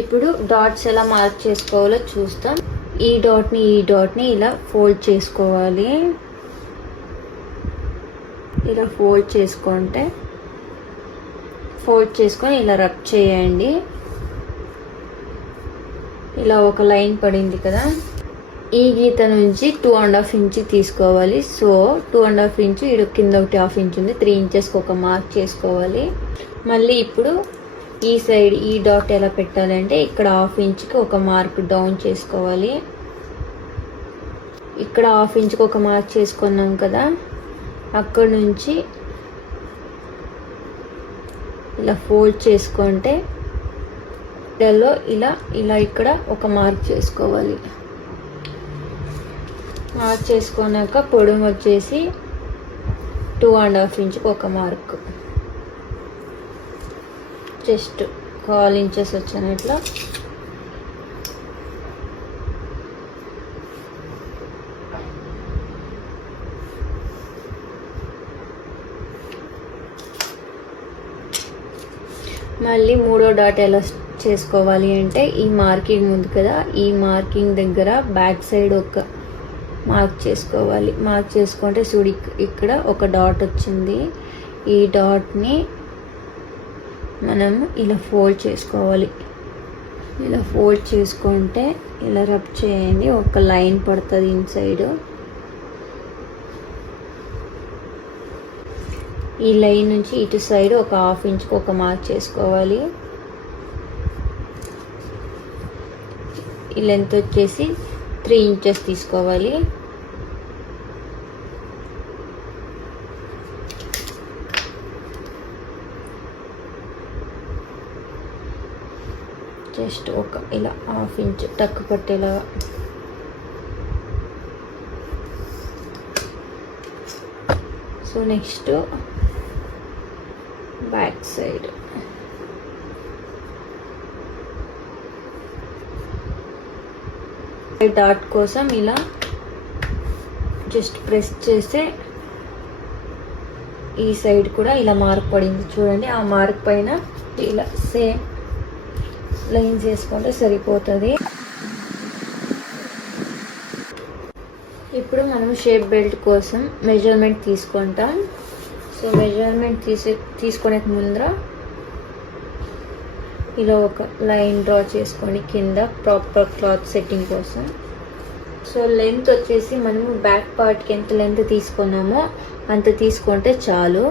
ఇప్పుడు డాట్స్ ఎలా మార్క్ చేసుకోవాలో చూస్తాం. ఈ డాట్ని ఇలా ఫోల్డ్ చేసుకోవాలి. ఇలా ఫోల్డ్ చేసుకొని ఇలా రబ్ చేయండి. ఇలా ఒక లైన్ పడింది కదా, ఈ గీత నుంచి 2.5 ఇంచ్ తీసుకోవాలి. సో 2.5 ఇంచ్ ఇక్కడ కింద ఒకటి 1/2 ఇంచ్ ఉంది, 3 ఇంచెస్కి ఒక మార్క్ చేసుకోవాలి. మళ్ళీ ఇప్పుడు ఈ సైడ్ ఈ డాట్ ఎలా పెట్టాలంటే ఇక్కడ 1/2 ఇంచ్కి ఒక మార్క్ డౌన్ చేసుకోవాలి. ఇక్కడ 1/2 ఇంచ్కి ఒక మార్క్ చేసుకున్నాం కదా, అక్కడ నుంచి ఇలా ఫోల్డ్ చేసుకుంటే ఇలా ఇక్కడ ఒక మార్క్ చేసుకోవాలి. మార్క్ చేసుకున్నాక పొడవు వచ్చేసి 2.5 ఇంచ్కి ఒక మార్క్, జస్ట్ 1/4 ఇంచెస్ వచ్చినట్లా మళ్ళీ మూడో డాట్ ఎలా చేసుకోవాలి అంటే ఈ మార్కింగ్ ఉంది కదా, ఈ మార్కింగ్ దగ్గర బ్యాక్ సైడ్ ఒక మార్క్ చేసుకోవాలి. మార్క్ చేసుకుంటే చూడు ఇక్కడ ఒక డాట్ వచ్చింది. ఈ డాట్ని మనం ఇలా ఫోల్డ్ చేసుకోవాలి. ఇలా ఫోల్డ్ చేసుకుంటే ఇలా రబ్ చేయండి, ఒక లైన్ పడుతుంది ఇన్సైడ్. ఈ లైన్ నుంచి ఇటు సైడ్ ఒక 1/2 ఇంచ్కి ఒక మార్క్ చేసుకోవాలి. ఈ లెంత్ వచ్చేసి 3 ఇంచెస్ తీసుకోవాలి. జస్ట్ ఒక ఇలా 1/2 ఇంచ్ టక్ పట్టేలా. So next back side dot కోసం ఇలా జస్ట్ ప్రెస్ చేస్తే ఈ సైడ్ కూడా ఇలా మార్క్ పడింది చూడండి. ఆ మార్క్ పైన ఇలా సేమ్ లైన్స్ వేసుకుంటే సరిపోతుంది. ఇప్పుడు మనం షేప్ బెల్ట్ కోసం మెజర్మెంట్ తీసుకుంటాం. సో మెజర్మెంట్ తీసుకునే ముందర ఇలా ఒక లైన్ డ్రా చేసుకోండి కింద ప్రాపర్ క్లాత్ సెట్టింగ్ కోసం. సో లెంత్ వచ్చేసి మనము బ్యాక్ పార్ట్కి ఎంత లెంత్ తీసుకున్నామో అంత తీసుకుంటే చాలు.